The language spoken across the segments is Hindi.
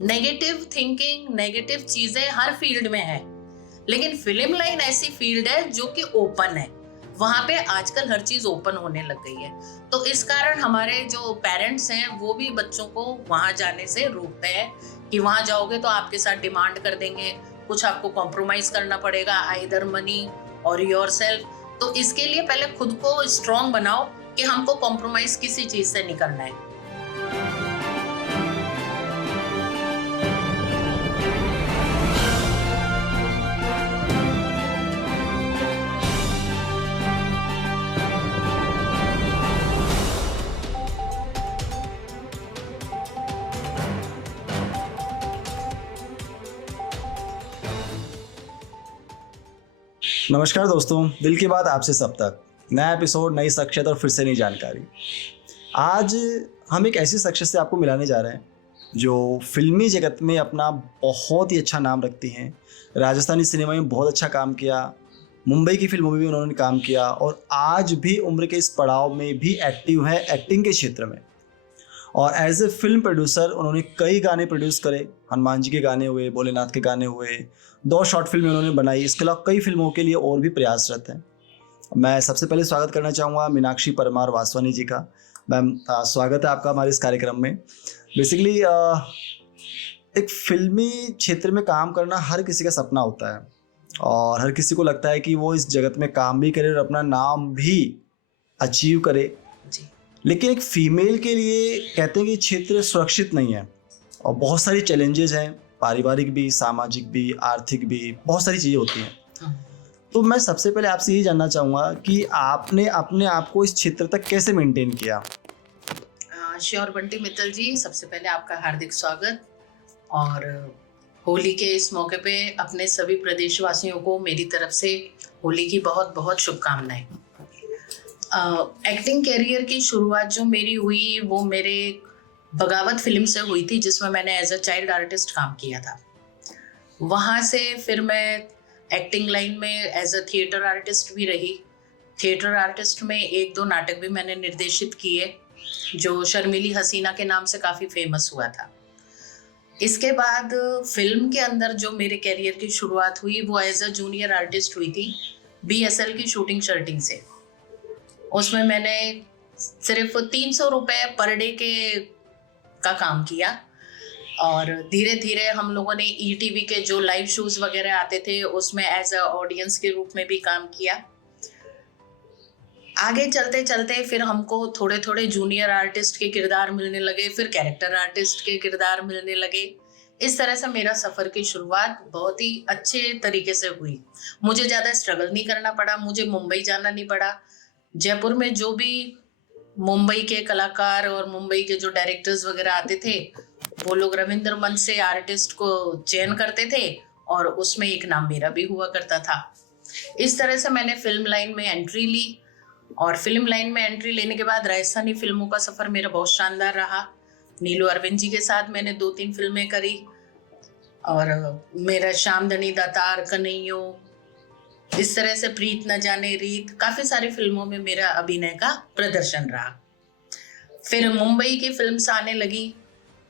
नेगेटिव थिंकिंग, नेगेटिव चीजें हर फील्ड में है, लेकिन फिल्म लाइन ऐसी फील्ड है जो कि ओपन है। वहां पे आजकल हर चीज ओपन होने लग गई है, तो इस कारण हमारे जो पेरेंट्स हैं वो भी बच्चों को वहां जाने से रोकते हैं कि वहां जाओगे तो आपके साथ डिमांड कर देंगे, कुछ आपको कॉम्प्रोमाइज करना पड़ेगा, आइदर मनी और योरसेल्फ। तो इसके लिए पहले खुद को स्ट्रांग बनाओ कि हमको कॉम्प्रोमाइज किसी चीज से नहीं करना है। नमस्कार दोस्तों, दिल की बात आपसे सब तक। नया एपिसोड, नई शख्सियत और फिर से नई जानकारी। आज हम एक ऐसी शख्सियत से आपको मिलाने जा रहे हैं जो फिल्मी जगत में अपना बहुत ही अच्छा नाम रखती हैं। राजस्थानी सिनेमा में बहुत अच्छा काम किया, मुंबई की फिल्मों में भी उन्होंने काम किया और आज भी उम्र के इस पड़ाव में भी एक्टिव है एक्टिंग के क्षेत्र में। और एज ए फिल्म प्रोड्यूसर उन्होंने कई गाने प्रोड्यूस करे। हनुमान जी के गाने हुए, भोलेनाथ के गाने हुए, 2 शॉर्ट फिल्में उन्होंने बनाई। इसके अलावा कई फिल्मों के लिए और भी प्रयासरत हैं। मैं सबसे पहले स्वागत करना चाहूँगा मीनाक्षी परमार वासवानी जी का। मैम, स्वागत है आपका हमारे इस कार्यक्रम में। बेसिकली एक फिल्मी क्षेत्र में काम करना हर किसी का सपना होता है और हर किसी को लगता है कि वो इस जगत में काम भी करे और अपना नाम भी अचीव करे जी। लेकिन एक फीमेल के लिए कहते हैं कि क्षेत्र सुरक्षित नहीं है और बहुत सारी चैलेंजेस हैं, पारिवारिक भी, सामाजिक भी, आर्थिक भी, बहुत सारी चीज़ें होती हैं। तो मैं सबसे पहले आपसे यही जानना चाहूँगा कि आपने अपने आप को इस क्षेत्र तक कैसे मेंटेन किया? श्योर बंटी मित्तल जी, सबसे पहले आपका हार्दिक स्वागत और होली के इस मौके पे अपने सभी प्रदेशवासियों को मेरी तरफ से होली की बहुत बहुत शुभकामनाएं। एक्टिंग कैरियर की शुरुआत जो मेरी हुई वो मेरे बगावत फिल्म से हुई थी, जिसमें मैंने एज अ चाइल्ड आर्टिस्ट काम किया था। वहाँ से फिर मैं एक्टिंग लाइन में एज अ थिएटर आर्टिस्ट भी रही। थिएटर आर्टिस्ट में 1-2 नाटक भी मैंने निर्देशित किए जो शर्मीली हसीना के नाम से काफ़ी फेमस हुआ था। इसके बाद फिल्म के अंदर जो मेरे कैरियर की शुरुआत हुई वो एज अ जूनियर आर्टिस्ट हुई थी BSL की शूटिंग शर्टिंग से। उसमें मैंने सिर्फ 300 रुपये पर डे का काम किया और धीरे धीरे हम लोगों ने ETV के जो लाइव शोज वगैरह आते थे उसमें एज अ ऑडियंस के रूप में भी काम किया। आगे चलते चलते फिर हमको थोड़े थोड़े जूनियर आर्टिस्ट के किरदार मिलने लगे, फिर कैरेक्टर आर्टिस्ट के किरदार मिलने लगे। इस तरह से मेरा सफ़र की शुरुआत बहुत ही अच्छे तरीके से हुई। मुझे ज़्यादा स्ट्रगल नहीं करना पड़ा, मुझे मुंबई जाना नहीं पड़ा। जयपुर में जो भी मुंबई के कलाकार और मुंबई के जो डायरेक्टर्स वगैरह आते थे वो लोग रविंद्र मंच से आर्टिस्ट को चयन करते थे और उसमें एक नाम मेरा भी हुआ करता था। इस तरह से मैंने फिल्म लाइन में एंट्री ली और फिल्म लाइन में एंट्री लेने के बाद राजस्थानी फिल्मों का सफ़र मेरा बहुत शानदार रहा। नीलू अरविंद जी के साथ मैंने 2-3 फिल्में करी और मेरा श्यामधनी दातार, कन्हैया, इस तरह से प्रीत न जाने रीत, काफ़ी सारी फिल्मों में मेरा अभिनय का प्रदर्शन रहा। फिर मुंबई की फिल्म्स आने लगी,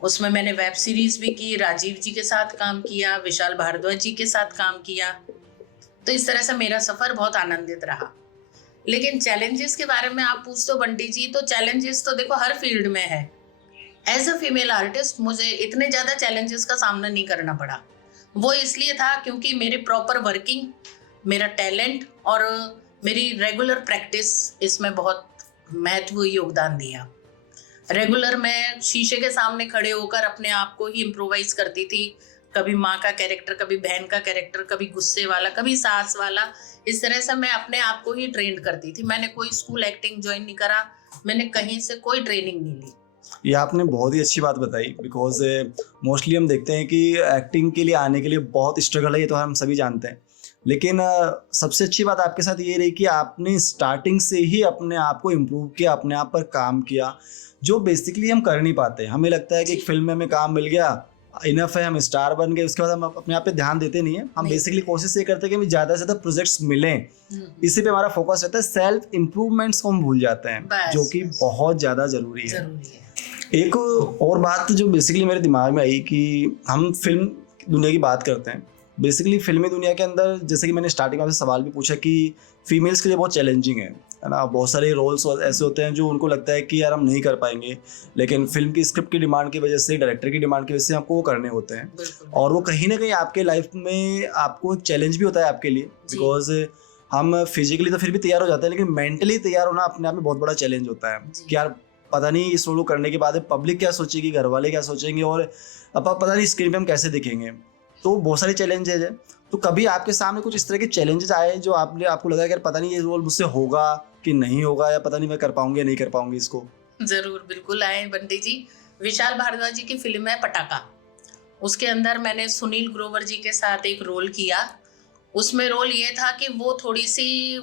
उसमें मैंने वेब सीरीज भी की, राजीव जी के साथ काम किया, विशाल भारद्वाज जी के साथ काम किया। तो इस तरह से मेरा सफ़र बहुत आनंदित रहा। लेकिन चैलेंजेस के बारे में आप पूछते हो बंटी जी, तो चैलेंजेस तो देखो हर फील्ड में है। एज अ फीमेल आर्टिस्ट मुझे इतने ज़्यादा चैलेंजेस का सामना नहीं करना पड़ा। वो इसलिए था क्योंकि मेरी प्रॉपर वर्किंग, मेरा टैलेंट और मेरी रेगुलर प्रैक्टिस इसमें बहुत महत्वपूर्ण योगदान दिया। रेगुलर मैं शीशे के सामने खड़े होकर अपने आप को ही इम्प्रोवाइज करती थी। कभी माँ का कैरेक्टर, कभी बहन का कैरेक्टर, कभी गुस्से वाला, कभी सास वाला। इस तरह से मैं अपने आप को ही ट्रेंड करती थी। मैंने कोई स्कूल एक्टिंग ज्वाइन नहीं करा, मैंने कहीं से कोई ट्रेनिंग नहीं ली। ये आपने बहुत ही अच्छी बात बताई बिकॉज मोस्टली हम देखते हैं कि एक्टिंग के लिए आने के लिए बहुत स्ट्रगल है, ये तो हम सभी जानते हैं। लेकिन सबसे अच्छी बात आपके साथ ये रही कि आपने स्टार्टिंग से ही अपने आप को इम्प्रूव किया, अपने आप पर काम किया, जो बेसिकली हम कर नहीं पाते। हमें लगता है कि एक फिल्म में हमें काम मिल गया, इनफ है, हम स्टार बन गए, उसके बाद हम अपने आप पे ध्यान देते नहीं है। हम बेसिकली कोशिश ये करते हैं कि हमें ज़्यादा से ज़्यादा प्रोजेक्ट्स मिलें, इसी पे हमारा फोकस रहता है। सेल्फ इम्प्रूवमेंट्स को हम भूल जाते हैं, जो कि बहुत ज़्यादा ज़रूरी है। एक और बात जो बेसिकली मेरे दिमाग में आई कि हम फिल्म दुनिया की बात करते हैं। बेसिकली फिल्मी दुनिया के अंदर जैसे कि मैंने स्टार्टिंग में आपसे सवाल भी पूछा कि फीमेल्स के लिए बहुत चैलेंजिंग है ना। बहुत सारे रोल्स ऐसे होते हैं जो उनको लगता है कि यार हम नहीं कर पाएंगे, लेकिन फिल्म की स्क्रिप्ट की डिमांड की वजह से, डायरेक्टर की डिमांड की वजह से आपको वो करने होते हैं। बिल्कुल और वो कहीं ना कहीं आपके लाइफ में आपको चैलेंज भी होता है आपके लिए, जी। बिकॉज हम फिजिकली तो फिर भी तैयार हो जाते हैं, लेकिन मेंटली तैयार होना अपने आप में बहुत बड़ा चैलेंज होता है जी। कि यार पता नहीं इस रोल को करने के बाद पब्लिक क्या सोचेगी, घर वाले क्या सोचेंगे, और अब पता नहीं स्क्रीन पे हम कैसे दिखेंगे। तो बहुत सारे चैलेंजेज है। तो कभी आपके सामने कुछ इस तरह के चैलेंजेस आए जो आपको लगा कि यार पता नहीं ये रोल मुझसे होगा कि नहीं होगा, या पता नहीं मैं कर पाऊंगी या नहीं कर पाऊंगी इसको? जरूर, बिल्कुल आए बंटी जी। विशाल भारद्वाज जी की फिल्म है पटाखा। उसके अंदर मैंने सुनील ग्रोवर जी के साथ एक रोल किया। उसमें रोल ये था कि वो थोड़ी सी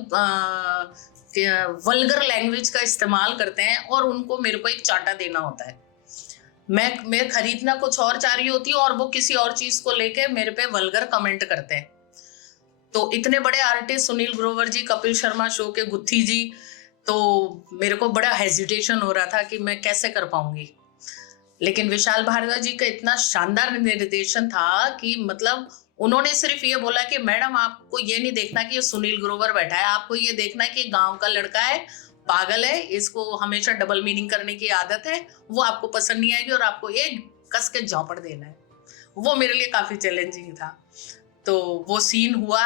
वल्गर लैंग्वेज का इस्तेमाल करते हैं और उनको मेरे को एक चांटा देना होता है। मैं खरीदना कुछ और चाह रही होती हूँ और वो किसी और चीज को लेके मेरे पे वल्गर कमेंट करते हैं। तो इतने बड़े आर्टिस्ट सुनील ग्रोवर जी, कपिल शर्मा शो के गुत्थी जी, तो मेरे को बड़ा हेजिटेशन हो रहा था कि मैं कैसे कर पाऊंगी। लेकिन विशाल भारद्वाज जी का इतना शानदार निर्देशन था कि मतलब उन्होंने सिर्फ ये बोला कि मैडम आपको ये नहीं देखना कि ये सुनील ग्रोवर बैठा है, आपको ये देखना है कि गांव का लड़का है, पागल है, इसको हमेशा डबल मीनिंग करने की आदत है, वो आपको पसंद नहीं आएगी और आपको ये कस के झापड़ देना है। वो मेरे लिए काफी चैलेंजिंग था। तो वो सीन हुआ,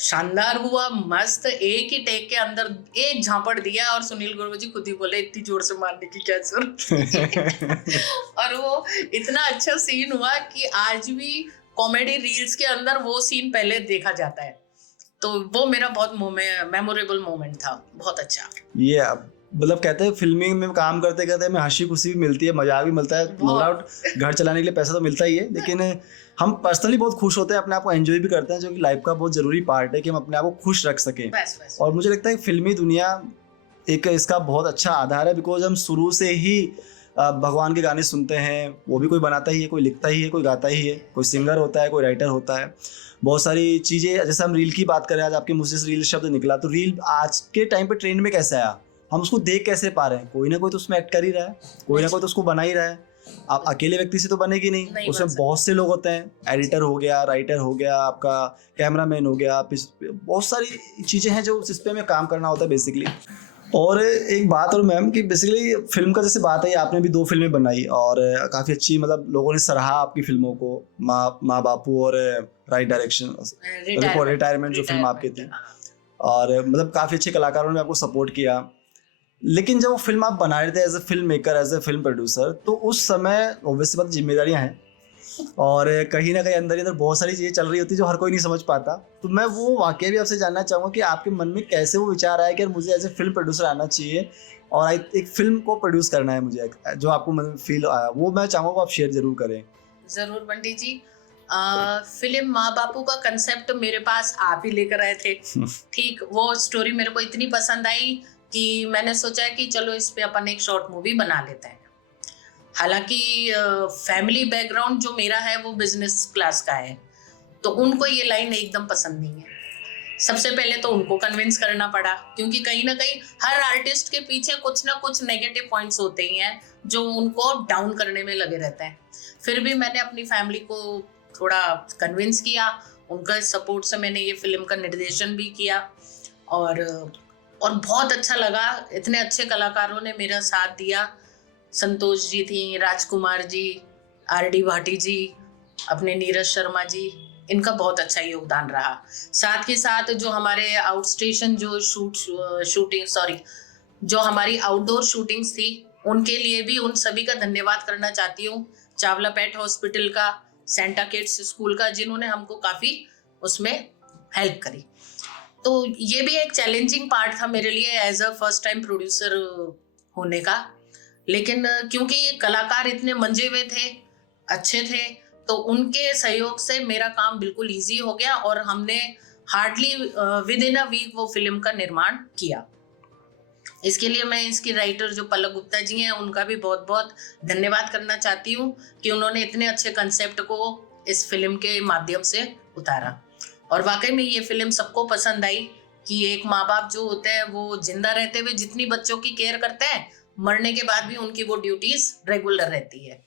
शानदार हुआ, मस्त। एक ही टेक के अंदर एक झापड़ दिया और सुनील ग्रोवर जी खुद ही बोले इतनी जोर से मारने की क्या जरूरत। और वो इतना अच्छा सीन हुआ कि आज भी कॉमेडी रील्स के अंदर वो सीन पहले देखा जाता है। तो वो मेरा बहुत मेमोरेबल मोमेंट था, बहुत अच्छा। ये मतलब कहते हैं फिल्मिंग में काम करते करते हमें हंसी खुशी भी मिलती है, मजाक भी मिलता है, नो डाउट घर चलाने के लिए पैसा तो मिलता ही है, लेकिन हम पर्सनली बहुत खुश होते हैं, अपने आप को एंजॉय भी करते हैं, जो कि लाइफ का बहुत जरूरी पार्ट है कि हम अपने आप को खुश रख सकें। बस और मुझे लगता है फिल्मी दुनिया एक इसका बहुत अच्छा आधार है, बिकॉज हम शुरू से ही भगवान के गाने सुनते हैं। वो भी कोई बनाता ही है, कोई लिखता ही है, कोई गाता ही है, कोई सिंगर होता है, कोई राइटर होता है। बहुत सारी चीज़ें, जैसे हम रील की बात करें, आज आपके मुंह से रील शब्द निकला, तो रील आज के टाइम पे ट्रेंड में कैसे आया, हम उसको देख कैसे पा रहे हैं? कोई ना कोई तो उसमें एक्ट कर ही रहा है, कोई ना कोई तो उसको बना ही रहा है। आप अकेले व्यक्ति से तो बनेगी नहीं, उसमें बहुत से लोग होते हैं। एडिटर हो गया, राइटर हो गया, आपका कैमरामैन हो गया, बहुत सारी चीज़ें हैं जो जिस पे हमें काम करना होता है बेसिकली। और एक बात और मैम कि बेसिकली फिल्म का जैसे बात है, आपने भी 2 फिल्में बनाई और काफ़ी अच्छी, मतलब लोगों ने सराहा आपकी फिल्मों को, माँ बापू और राइट डायरेक्शन, रिटायरमेंट जो फिल्म आपकी थी, और मतलब काफ़ी अच्छे कलाकारों ने आपको सपोर्ट किया। लेकिन जब वो फिल्म आप बना रहे थे as a film maker, as a film producer, तो उस समय ऑब्वियसली बात जिम्मेदारियां हैं और कहीं ना कहीं अंदर बहुत सारी चीज़ें चल रही होती है जो हर कोई नहीं समझ पाता। तो मैं वो वाकया भी आपसे जानना चाहूँगा कि आपके मन में कैसे वो विचार आया कि यार मुझे एज ए फिल्म प्रोड्यूसर आना चाहिए और एक फिल्म को प्रोड्यूस करना है मुझे, जो आपको मन में फील आया वो मैं चाहूँगा आप शेयर जरूर करें। जरूर बंटी जी। फिल्म माँ बापू का कंसेप्ट मेरे पास आप ही लेकर आए थे। ठीक, वो स्टोरी मेरे को इतनी पसंद आई कि मैंने सोचा कि चलो इस पे अपन एक शॉर्ट मूवी बना लेते हैं। हालांकि फैमिली बैकग्राउंड जो मेरा है वो बिजनेस क्लास का है, तो उनको ये लाइन एकदम पसंद नहीं है। सबसे पहले तो उनको कन्विंस करना पड़ा, क्योंकि कहीं ना कहीं हर आर्टिस्ट के पीछे कुछ ना कुछ नेगेटिव पॉइंट्स होते ही हैं जो उनको डाउन करने में लगे रहते हैं। फिर भी मैंने अपनी फैमिली को थोड़ा कन्विंस किया, उनका सपोर्ट से मैंने ये फिल्म का निर्देशन भी किया और बहुत अच्छा लगा। इतने अच्छे कलाकारों ने मेरा साथ दिया। संतोष जी थी, राजकुमार जी, RD भाटी जी, अपने नीरज शर्मा जी, इनका बहुत अच्छा योगदान रहा। साथ ही साथ जो हमारे आउट स्टेशन जो जो हमारी आउटडोर शूटिंग्स थी, उनके लिए भी उन सभी का धन्यवाद करना चाहती हूँ। चावला पेट हॉस्पिटल का, सेंटा किड्स स्कूल का, जिन्होंने हमको काफ़ी उसमें हेल्प करी। तो ये भी एक चैलेंजिंग पार्ट था मेरे लिए as a first time producer होने का। लेकिन क्योंकि कलाकार इतने मंजे हुए थे, अच्छे थे, तो उनके सहयोग से मेरा काम बिल्कुल इजी हो गया और हमने hardly within a week वो फिल्म का निर्माण किया। इसके लिए मैं इसकी राइटर जो पलक गुप्ता जी हैं उनका भी बहुत बहुत धन्यवाद करना चाहती हूँ कि उन्होंने इतने अच्छे कंसेप्ट को इस फिल्म के माध्यम से उतारा। और वाकई में ये फिल्म सबको पसंद आई कि एक माँ बाप जो होते हैं वो जिंदा रहते हुए जितनी बच्चों की केयर करते हैं, मरने के बाद भी उनकी वो ड्यूटीज रेगुलर रहती है।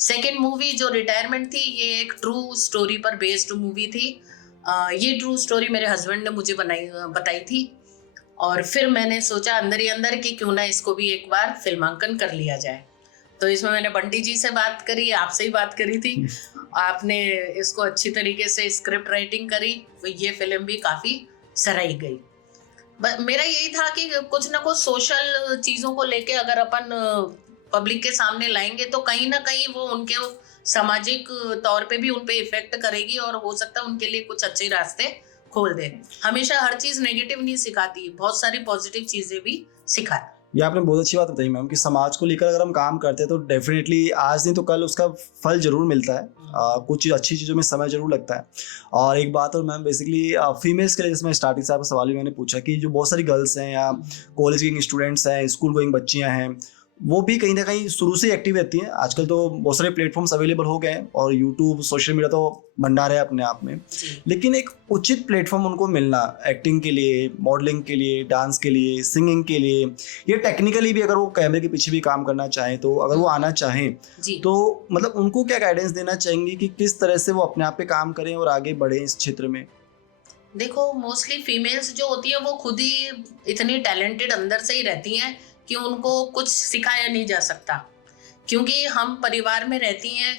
सेकेंड मूवी जो रिटायरमेंट थी, ये एक ट्रू स्टोरी पर बेस्ड मूवी थी। ये ट्रू स्टोरी मेरे हस्बैंड ने मुझे बताई थी, और फिर मैंने सोचा अंदर ही अंदर कि क्यों ना इसको भी एक बार फिल्मांकन कर लिया जाए। तो इसमें मैंने बंटी जी से बात करी, आपसे ही बात करी थी, आपने इसको अच्छी तरीके से स्क्रिप्ट राइटिंग करी, तो ये फिल्म भी काफ़ी सराही गई। मेरा यही था कि कुछ ना कुछ सोशल चीज़ों को लेके अगर अपन पब्लिक के सामने लाएंगे तो कहीं ना कहीं वो उनके सामाजिक तौर पे भी उन पे इफेक्ट करेगी, और हो सकता है उनके लिए कुछ अच्छे रास्ते खोल दे। हमेशा हर चीज़ नेगेटिव नहीं सिखाती, बहुत सारी पॉजिटिव चीज़ें भी सिखाती। ये आपने बहुत अच्छी बात बताई मैम कि समाज को लेकर अगर हम काम करते हैं तो डेफिनेटली आज नहीं तो कल उसका फल जरूर मिलता है। कुछ अच्छी चीज़ों में समय जरूर लगता है। और एक बात और मैम, बेसिकली फीमेल्स के लिए, जैसे मैं स्टार्टिंग से आपका सवाल भी मैंने पूछा कि जो बहुत सारी गर्ल्स हैं या कॉलेज गोइंग स्टूडेंट्स हैं, स्कूल गोइंग बच्चियाँ हैं, वो भी कहीं ना कहीं शुरू से एक्टिव रहती हैं। आजकल तो बहुत सारे प्लेटफॉर्म्स अवेलेबल हो गए हैं और यूट्यूब, सोशल मीडिया तो भंडार है अपने आप में, लेकिन एक उचित प्लेटफॉर्म उनको मिलना एक्टिंग के लिए, मॉडलिंग के लिए, डांस के लिए, सिंगिंग के लिए, ये टेक्निकली भी अगर वो कैमरे के पीछे भी काम करना चाहें, तो अगर वो आना चाहें तो मतलब उनको क्या गाइडेंस देना चाहेंगे कि किस तरह से वो अपने आप पे काम करें और आगे बढ़ें इस क्षेत्र में? देखो, मोस्टली फीमेल्स जो होती है वो खुद ही इतनी टैलेंटेड अंदर से ही रहती हैं कि उनको कुछ सिखाया नहीं जा सकता, क्योंकि हम परिवार में रहती हैं।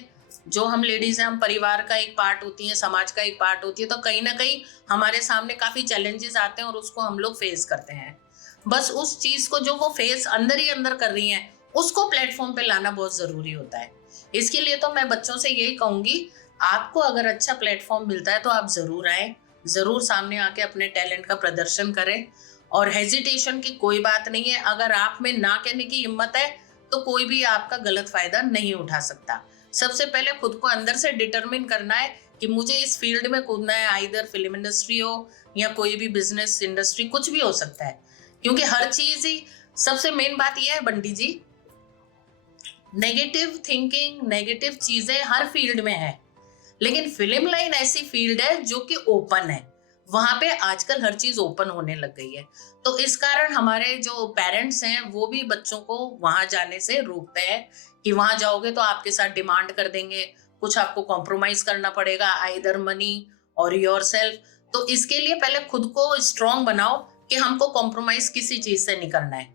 जो हम लेडीज़ हैं, हम परिवार का एक पार्ट होती हैं, समाज का एक पार्ट होती है, तो कहीं ना कहीं हमारे सामने काफ़ी चैलेंजेस आते हैं और उसको हम लोग फेस करते हैं। बस उस चीज़ को जो वो फेस अंदर ही अंदर कर रही हैं, उसको प्लेटफॉर्म पे लाना बहुत ज़रूरी होता है। इसके लिए तो मैं बच्चों से यही कहूँगी, आपको अगर अच्छा प्लेटफॉर्म मिलता है तो आप ज़रूर आएँ, ज़रूर सामने आके अपने टैलेंट का प्रदर्शन करें। और हेजिटेशन की कोई बात नहीं है, अगर आप में ना कहने की हिम्मत है तो कोई भी आपका गलत फायदा नहीं उठा सकता। सबसे पहले खुद को अंदर से डिटरमिन करना है कि मुझे इस फील्ड में कूदना है, आइदर फिल्म इंडस्ट्री हो या कोई भी बिजनेस इंडस्ट्री, कुछ भी हो सकता है, क्योंकि हर चीज ही, सबसे मेन बात यह है बंटी जी, नेगेटिव थिंकिंग, नेगेटिव चीजें हर फील्ड में है, लेकिन फिल्म लाइन ऐसी फील्ड है जो कि ओपन है, वहां पे आजकल हर चीज ओपन होने लग गई है। तो इस कारण हमारे जो पेरेंट्स हैं वो भी बच्चों को वहां जाने से रोकते हैं कि वहां जाओगे तो आपके साथ डिमांड कर देंगे, कुछ आपको कॉम्प्रोमाइज करना पड़ेगा, आइदर मनी और योरसेल्फ। तो इसके लिए पहले खुद को स्ट्रांग बनाओ कि हमको कॉम्प्रोमाइज किसी चीज से नहीं करना है।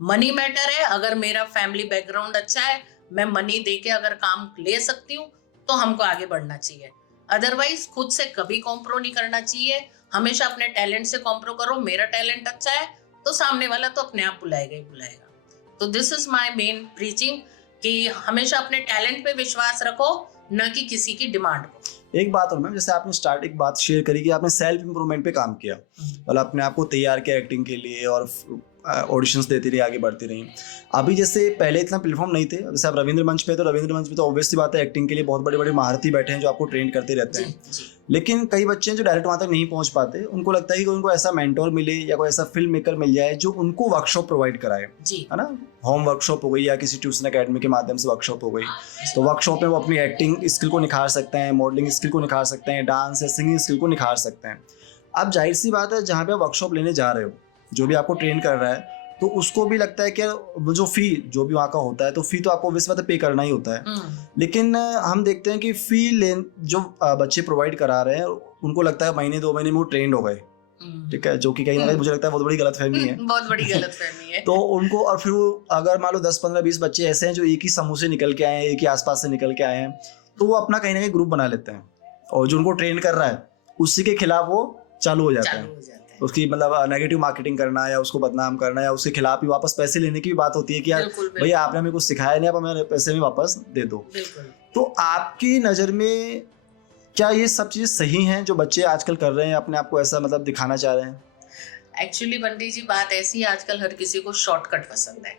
मनी मैटर है, अगर मेरा फैमिली बैकग्राउंड अच्छा है, मैं मनी दे के अगर काम ले सकती हूँ तो हमको आगे बढ़ना चाहिए। अदरवाइज खुद से कभी कॉम्प्रो नहीं करना चाहिए, हमेशा अपने टैलेंट से कॉम्प्रो करो। मेरा टैलेंट अच्छा है तो सामने वाला तो अपने आप बुलाएगा ही बुलाएगा। तो this is my main preaching कि हमेशा अपने टैलेंट पे विश्वास रखो, न कि किसी की डिमांड को। एक बात और मैम, जैसे आपने एक बात शेयर करी कि आपने सेल्फ इम्प्रूवमेंट पे काम किया, मतलब अपने आप को तैयार किया एक्टिंग के लिए और ऑडिशंस देती रही, आगे बढ़ती रही। अभी जैसे पहले इतना प्लेटफॉर्म नहीं थे, जैसे आप रविंद्र मंच पे, तो रविंद्र मंच पे तो ऑब्वियसली बात है एक्टिंग के लिए बहुत बड़े बड़े महारथी बैठे हैं जो आपको ट्रेन करते रहते हैं। लेकिन कई बच्चे हैं जो डायरेक्ट वहाँ तक नहीं पहुँच पाते, उनको लगता है कि उनको ऐसा मेंटोर मिले या कोई ऐसा फिल्म मेकर मिल जाए जो उनको वर्कशॉप प्रोवाइड कराए, है ना, होम वर्कशॉप हो गई या किसी ट्यूशन अकेडमी के माध्यम से वर्कशॉप हो गई। तो वर्कशॉप में वो अपनी एक्टिंग स्किल को निखार सकते हैं, मॉडलिंग स्किल को निखार सकते हैं, डांस या सिंगिंग स्किल को निखार सकते हैं। अब जाहिर सी बात है, जहाँ पे आप वर्कशॉप लेने जा रहे हो, जो भी आपको ट्रेन कर रहा है, तो उसको भी लगता है कि जो फी जो भी वहाँ का होता है, तो फी तो आपको वैसे बात पे करना ही होता है। लेकिन हम देखते हैं कि फी जो बच्चे प्रोवाइड करा रहे हैं, उनको लगता है महीने 2 महीने में वो ट्रेंड हो गए, ठीक है, जो कि कहीं ना कहीं मुझे लगता है बहुत बड़ी गलतफहमी है। बहुत बड़ी गलतफहमी है। तो उनको, और फिर अगर मान लो 10 15 20 बच्चे ऐसे हैं जो एक ही समूह से निकल के आए हैं, एक ही आसपास से निकल के आए हैं, तो वो अपना कहीं ना कहीं ग्रुप बना लेते हैं और जो उनको ट्रेन कर रहा है उसी के खिलाफ वो चालू हो जाता है। उसकी मतलब नेगेटिव मार्केटिंग करना या उसको बदनाम करना या उसके खिलाफ ही वापस पैसे लेने की भी बात होती है कि यार भैया आपने हमें कुछ सिखाया नहीं, आप हमें पैसे में वापस दे दो। तो आपकी नज़र में क्या ये सब चीज़ सही हैं जो बच्चे आजकल कर रहे हैं, अपने आप को ऐसा मतलब दिखाना चाह रहे हैं? एक्चुअली बंटी जी, बात ऐसी है, आजकल हर किसी को शॉर्टकट पसंद है।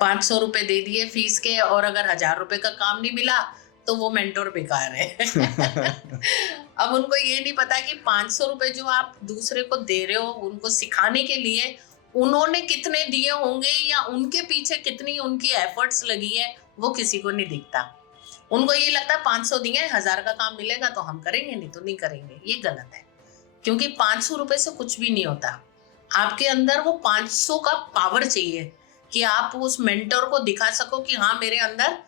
500 रुपए दे दिए फीस के, और अगर 1000 रुपए का काम नहीं मिला तो वो मेंटोर बेकार है। अब उनको ये नहीं पता कि 500 रुपए जो आप दूसरे को दे रहे हो उनको सिखाने के लिए, उन्होंने कितने दिए होंगे या उनके पीछे कितनी उनकी एफर्ट्स लगी है, वो किसी को नहीं दिखता। उनको ये लगता है 500 दिए, 1000 का काम मिलेगा तो हम करेंगे, नहीं तो नहीं करेंगे। ये गलत है, क्योंकि 500 रुपए से कुछ भी नहीं होता। आपके अंदर वो 500 का पावर चाहिए कि आप उस मेंटर को दिखा सको कि हाँ मेरे अंदर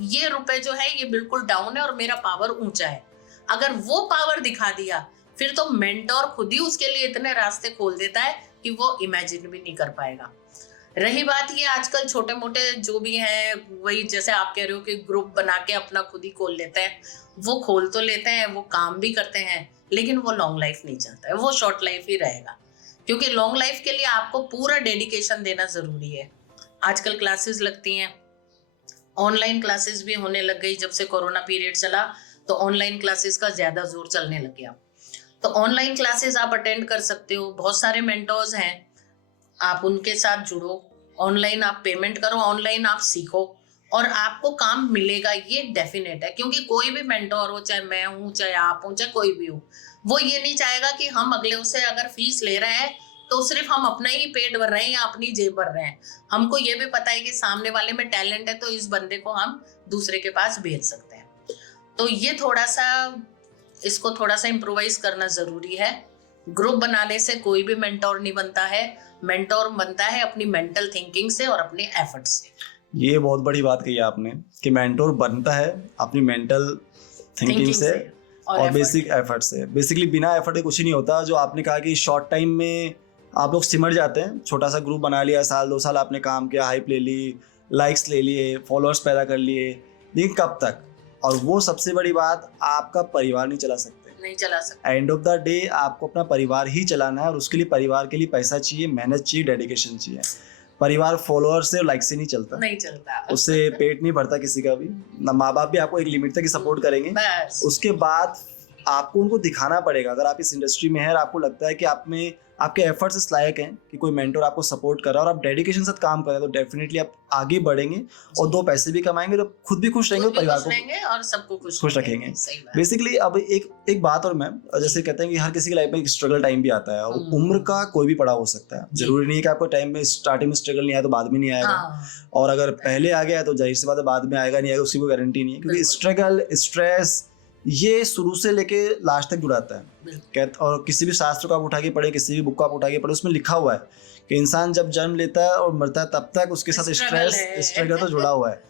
ये रुपए जो है ये बिल्कुल डाउन है और मेरा पावर ऊंचा है। अगर वो पावर दिखा दिया फिर तो मेंटर खुद ही उसके लिए इतने रास्ते खोल देता है कि वो इमेजिन भी नहीं कर पाएगा। रही बात ये आजकल छोटे मोटे जो भी हैं, वही जैसे आप कह रहे हो कि ग्रुप बना के अपना खुद ही खोल लेते हैं, वो खोल तो लेते हैं, वो काम भी करते हैं, लेकिन वो लॉन्ग लाइफ नहीं चलता है, वो शॉर्ट लाइफ ही रहेगा। क्योंकि लॉन्ग लाइफ के लिए आपको पूरा डेडिकेशन देना जरूरी है। आजकल क्लासेस लगती हैं, ऑनलाइन क्लासेस भी होने लग गई। जब से कोरोना पीरियड चला तो ऑनलाइन क्लासेस का ज्यादा जोर चलने लग गया। तो ऑनलाइन क्लासेस आप अटेंड कर सकते हो, बहुत सारे मेंटर्स हैं, आप उनके साथ जुड़ो, ऑनलाइन आप पेमेंट करो, ऑनलाइन आप सीखो और आपको काम मिलेगा, ये डेफिनेट है। क्योंकि कोई भी मेंटोर हो, चाहे मैं हूँ, चाहे आप हो, चाहे कोई भी हो, वो ये नहीं चाहेगा कि हम अगले से अगर फीस ले रहे हैं तो सिर्फ हम अपना ही पेट भर रहे हैं या अपनी जेब भर रहे हैं। हमको ये भी पता है कि सामने वाले में टैलेंट है तो इस बंदे को हम दूसरे के पास भेज सकते हैं। तो ये इसको थोड़ा सा इम्प्रोवाइज करना जरूरी है। ग्रुप बनाने से कोई भी मेंटोर नहीं बनता है, मेंटोर बनता है अपनी मेंटल थिंकिंग से और अपने एफर्ट से। ये बहुत बड़ी बात कही आपने कि मेंटोर बनता है अपनी मेंटल थिंकिंग से और बेसिक एफर्ट से। बेसिकली बिना एफर्ट के कुछ ही नहीं होता। जो आपने कहा कि शॉर्ट टाइम में आप लोग सिमट जाते हैं, छोटा सा ग्रुप बना लिया, साल 2 साल आपने काम किया, हाइप ले ली, लाइक्स ले लिए, फॉलोअर्स पैदा कर लिए, लेकिन कब तक? और वो सबसे बड़ी बात, आपका परिवार नहीं चला सकते, नहीं चला सकते। एंड ऑफ द डे आपको अपना परिवार ही चलाना है और उसके लिए परिवार के लिए पैसा चाहिए, मेहनत चाहिए, डेडिकेशन चाहिए। परिवार फॉलोअर से लाइक से नहीं चलता, नहीं चलता, उससे पेट नहीं भरता किसी का भी ना। माँ बाप भी आपको एक लिमिट तक ही सपोर्ट करेंगे, उसके बाद आपको उनको दिखाना पड़ेगा। अगर आप इस इंडस्ट्री में हैं और आपको लगता है कि आप में आपके एफर्ट्स इस लायक हैं कि कोई मेंटोर आपको सपोर्ट कर रहा है और आप डेडिकेशन से काम कर रहे हैं, तो डेफिनेटली आप आगे बढ़ेंगे और 2 पैसे भी कमाएंगे, तो खुद भी खुश रहेंगे और परिवार को और सबको खुश रखेंगे। बेसिकली अब एक बात और मैम, जैसे कहते हैं कि हर किसी की लाइफ में एक स्ट्रगल टाइम भी आता है और उम्र का कोई भी पड़ाव हो सकता है। जरूरी नहीं है कि आपको टाइम में स्टार्टिंग में स्ट्रगल नहीं आया तो बाद में नहीं आएगा, और अगर पहले आ गया तो जाहिर सी बात है बाद में आएगा नहीं आएगा उसकी कोई गारंटी नहीं है। क्योंकि स्ट्रगल, स्ट्रेस ये शुरू से लेके लास्ट तक जुड़ाता है। और किसी भी शास्त्र को आप उठा के पढ़े, किसी भी बुक को आप उठा के पढ़े, उसमें लिखा हुआ है कि इंसान जब जन्म लेता है और मरता है तब तक उसके साथ स्ट्रगल तो जुड़ा हुआ है।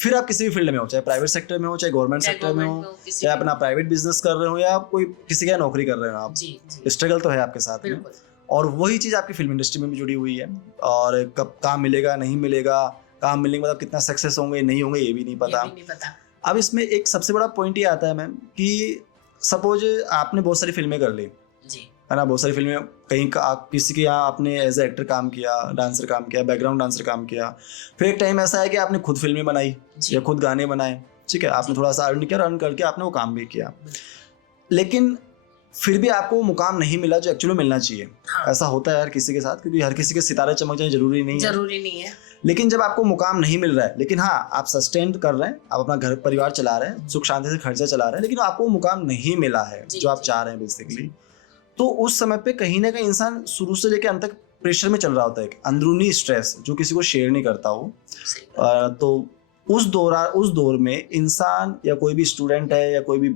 फिर आप किसी भी फील्ड में हो, चाहे प्राइवेट सेक्टर में हो, चाहे गवर्नमेंट सेक्टर में हो, चाहे अपना प्राइवेट बिजनेस कर रहे हो या कोई किसी का नौकरी कर रहे हो, आप स्ट्रगल तो है आपके साथ में। और वही चीज़ आपकी फिल्म इंडस्ट्री में भी जुड़ी हुई है। और कब काम मिलेगा, नहीं मिलेगा, काम मिलने के बाद कितना सक्सेस होंगे, नहीं होंगे, ये भी नहीं पता। अब इसमें एक सबसे बड़ा पॉइंट ये आता है मैम कि सपोज आपने बहुत सारी फिल्में कर ली है ना, बहुत सारी फिल्में, कहीं किसी के यहाँ आपने एज ए एक्टर काम किया, डांसर काम किया, बैकग्राउंड डांसर काम किया, फिर एक टाइम ऐसा है कि आपने खुद फिल्में बनाई या खुद गाने बनाए, ठीक है, आपने थोड़ा सा अर्न किया, अर्न करके आपने वो काम भी किया, लेकिन फिर भी आपको वो मुकाम नहीं मिला जो एक्चुअली मिलना चाहिए। ऐसा होता है हर किसी के साथ, क्योंकि हर किसी के सितारे चमक जाए जरूरी नहीं है। लेकिन जब आपको मुकाम नहीं मिल रहा है, लेकिन हाँ आप सस्टेन कर रहे हैं, आप अपना घर परिवार चला रहे हैं, सुख शांति से खर्चा चला रहे हैं, लेकिन आपको मुकाम नहीं मिला है जो आप चाह रहे हैं बेसिकली, तो उस समय पे कहीं ना कहीं इंसान शुरू से लेकर अंत तक प्रेशर में चल रहा होता है, एक अंदरूनी स्ट्रेस जो किसी को शेयर नहीं करता हो। तो उस दौर में इंसान या कोई भी स्टूडेंट है या कोई भी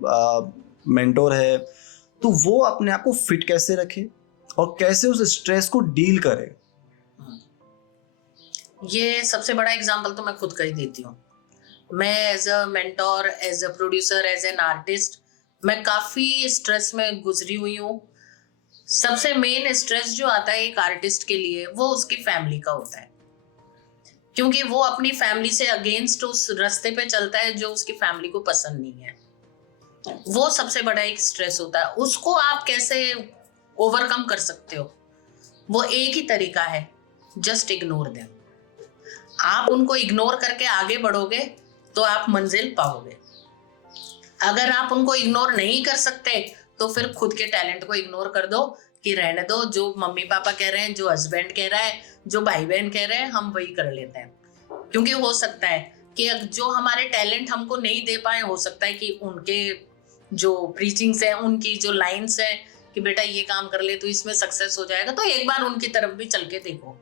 मेंटोर है, तो वो अपने आप को फिट कैसे रखे और कैसे उस स्ट्रेस को डील करे। ये सबसे बड़ा एग्जांपल तो मैं खुद का ही देती हूँ। मैं as a mentor, as a producer, as an artist, मैं काफ़ी स्ट्रेस में गुजरी हुई हूँ। सबसे मेन स्ट्रेस जो आता है एक आर्टिस्ट के लिए वो उसकी फैमिली का होता है, क्योंकि वो अपनी फैमिली से अगेंस्ट उस रास्ते पे चलता है जो उसकी फैमिली को पसंद नहीं है। वो सबसे बड़ा एक स्ट्रेस होता है। उसको आप कैसे ओवरकम कर सकते हो? वो एक ही तरीका है, जस्ट इग्नोर देम। आप उनको इग्नोर करके आगे बढ़ोगे तो आप मंजिल पाओगे। अगर आप उनको इग्नोर नहीं कर सकते तो फिर खुद के टैलेंट को इग्नोर कर दो कि रहने दो, जो मम्मी पापा कह रहे हैं, जो हस्बैंड कह रहा है, जो भाई बहन कह रहे हैं, हम वही कर लेते हैं। क्योंकि हो सकता है कि जो हमारे टैलेंट हमको नहीं दे पाए, हो सकता है कि उनके जो प्रीचिंग्स हैं, उनकी जो लाइन्स हैं कि बेटा ये काम कर ले तो इसमें सक्सेस हो जाएगा, तो एक बार उनकी तरफ भी चल के देखो।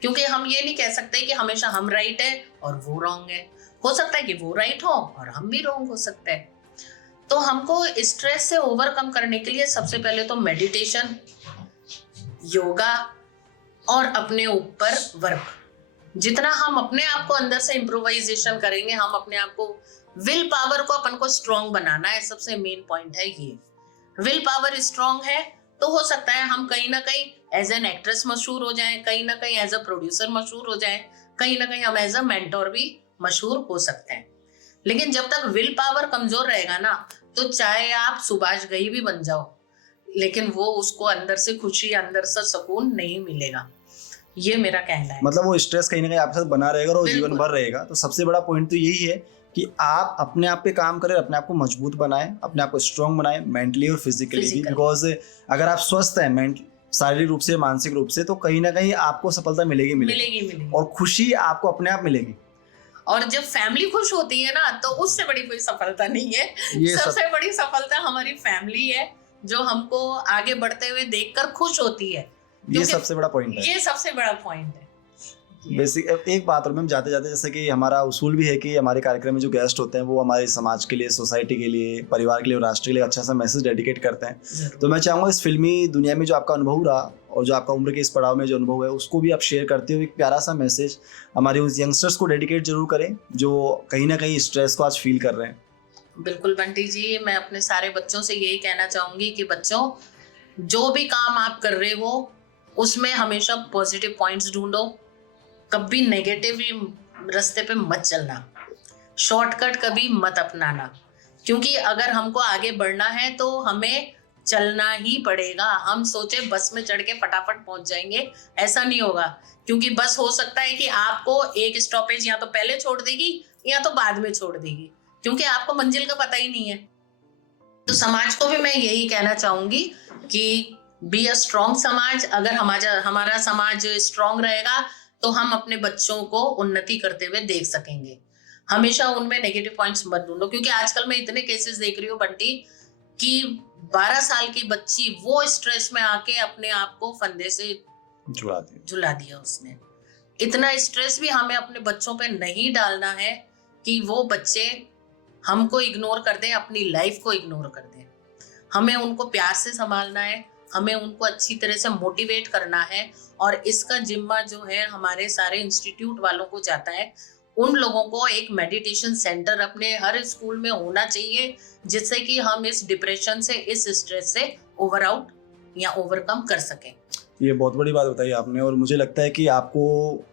क्योंकि हम ये नहीं कह सकते कि हमेशा हम राइट है और वो रॉन्ग है। हो सकता है कि वो राइट हो और हम भी रॉन्ग हो सकते हैं। तो हमको स्ट्रेस से ओवरकम करने के लिए सबसे पहले तो मेडिटेशन, योगा और अपने ऊपर वर्क, जितना हम अपने आप को अंदर से इम्प्रोवाइजेशन करेंगे, हम अपने आप को विल पावर को अपन को स्ट्रांग बनाना है, सबसे मेन पॉइंट है ये। विल पावर स्ट्रांग है तो हो सकता है हम कहीं ना कहीं एज एन एक्ट्रेस मशहूर हो जाएं, कहीं ना कहीं एज अ प्रोड्यूसर मशहूर हो जाएं, कहीं ना कहीं हम एज अ मेंटोर भी मशहूर हो सकते हैं। लेकिन जब तक विल पावर कमजोर रहेगा ना, तो चाहे आप सुभाष घई भी बन जाओ, लेकिन वो उसको अंदर से खुशी, अंदर से सुकून नहीं मिलेगा। ये मेरा कहना है। मतलब वो स्ट्रेस कहीं ना कहीं आपके साथ बना रहेगा और वो जीवन बिल्कुल। भर रहेगा। तो सबसे बड़ा पॉइंट तो यही है कि आप अपने आप पे काम करें, अपने आप को मजबूत बनाएं, अपने आप को स्ट्रांग बनाएं, मेंटली और फिजिकली भी। Physically। बिकॉज अगर आप स्वस्थ हैं शारीरिक रूप से, मानसिक रूप से, तो कहीं ना कहीं आपको सफलता मिलेगी मिलेगी। और खुशी आपको अपने आप मिलेगी। और जब फैमिली खुश होती है ना, तो उससे बड़ी कोई सफलता नहीं है। ये सबसे बड़ी सफलता हमारी फैमिली है, जो हमको आगे बढ़ते हुए देखकर खुश होती है। ये सबसे बड़ा पॉइंट है। ये सबसे बड़ा पॉइंट है। बेसिक एक बात और मैम, जाते जाते, जैसे कि हमारा उसूल भी है कि हमारे कार्यक्रम में जो गेस्ट होते हैं वो हमारे समाज के लिए, सोसाइटी के लिए, परिवार के लिए और राष्ट्र के लिए अच्छा सा मैसेज डेडिकेट करते हैं। तो मैं चाहूँगा इस फिल्मी दुनिया में जो आपका अनुभव रहा और जो आपका उम्र के इस पड़ाव में जो अनुभव है, उसको भी आप शेयर करते हुए एक प्यारा सा मैसेज हमारे उस यंगस्टर्स को डेडिकेट जरूर करें जो कहीं ना कहीं स्ट्रेस को आज फील कर रहे हैं। बिल्कुल बंटी जी, मैं अपने सारे बच्चों से यही कहना चाहूंगी कि बच्चों, जो भी काम आप कर रहे हो उसमें हमेशा पॉजिटिव पॉइंट्स ढूंढो, कभी नेगेटिव रास्ते पे मत चलना, शॉर्टकट कभी मत अपनाना, क्योंकि अगर हमको आगे बढ़ना है तो हमें चलना ही पड़ेगा। हम सोचे बस में चढ़ के फटाफट पहुंच जाएंगे, ऐसा नहीं होगा, क्योंकि बस हो सकता है कि आपको एक स्टॉपेज या तो पहले छोड़ देगी या तो बाद में छोड़ देगी, क्योंकि आपको मंजिल का पता ही नहीं है। तो समाज को भी मैं यही कहना चाहूंगी कि बी अ स्ट्रॉन्ग समाज। अगर हमारा समाज स्ट्रॉन्ग रहेगा तो हम अपने बच्चों को उन्नति करते हुए देख सकेंगे। हमेशा उनमें नेगेटिव पॉइंट्स मत ढूंढो, क्योंकि आजकल मैं इतने केसेस देख रही हूँ बंटी कि 12 साल की बच्ची वो स्ट्रेस में आके अपने आप को फंदे से झुला दिया उसने। इतना स्ट्रेस भी हमें अपने बच्चों पे नहीं डालना है कि वो बच्चे हमको इग्नोर कर दें, अपनी लाइफ को इग्नोर कर दें। हमें उनको प्यार से संभालना है, हमें उनको अच्छी तरह से मोटिवेट करना है, और इसका जिम्मा जो है हमारे सारे इंस्टीट्यूट वालों को जाता है। उन लोगों को एक मेडिटेशन सेंटर अपने हर स्कूल में होना चाहिए, जिससे कि हम इस डिप्रेशन से, इस स्ट्रेस से ओवरकम कर सकें। ये बहुत बड़ी बात बताई आपने, और मुझे लगता है कि आपको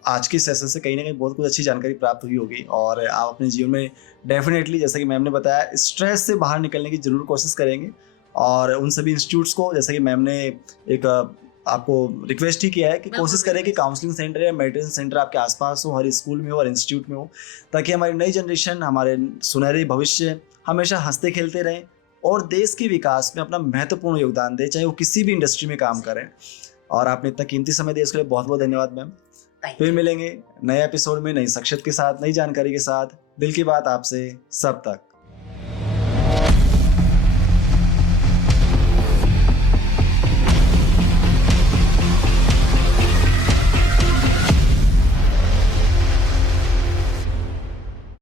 आज की सेशन से कहीं ना कहीं बहुत कुछ अच्छी जानकारी प्राप्त हुई होगी, और आप अपने जीवन में डेफिनेटली, जैसा कि मैम ने बताया, स्ट्रेस से बाहर निकलने की जरूर कोशिश करेंगे। और उन सभी इंस्टीट्यूट्स को, जैसा कि मैम ने एक आपको रिक्वेस्ट ही किया है कि कोशिश करें कि काउंसलिंग सेंटर या मेडिटेशन सेंटर आपके आसपास हो, हर स्कूल में हो, हर इंस्टीट्यूट में हो, ताकि हमारी नई जनरेशन, हमारे सुनहरे भविष्य हमेशा हंसते खेलते रहें और देश के विकास में अपना महत्वपूर्ण योगदान दें, चाहे वो किसी भी इंडस्ट्री में काम करें। और आपने इतना कीमती समय दिया, इसके लिए बहुत बहुत धन्यवाद मैम। फिर मिलेंगे नए एपिसोड में, नई शख्सियत के साथ, नई जानकारी के साथ। दिल की बात आपसे सब तक।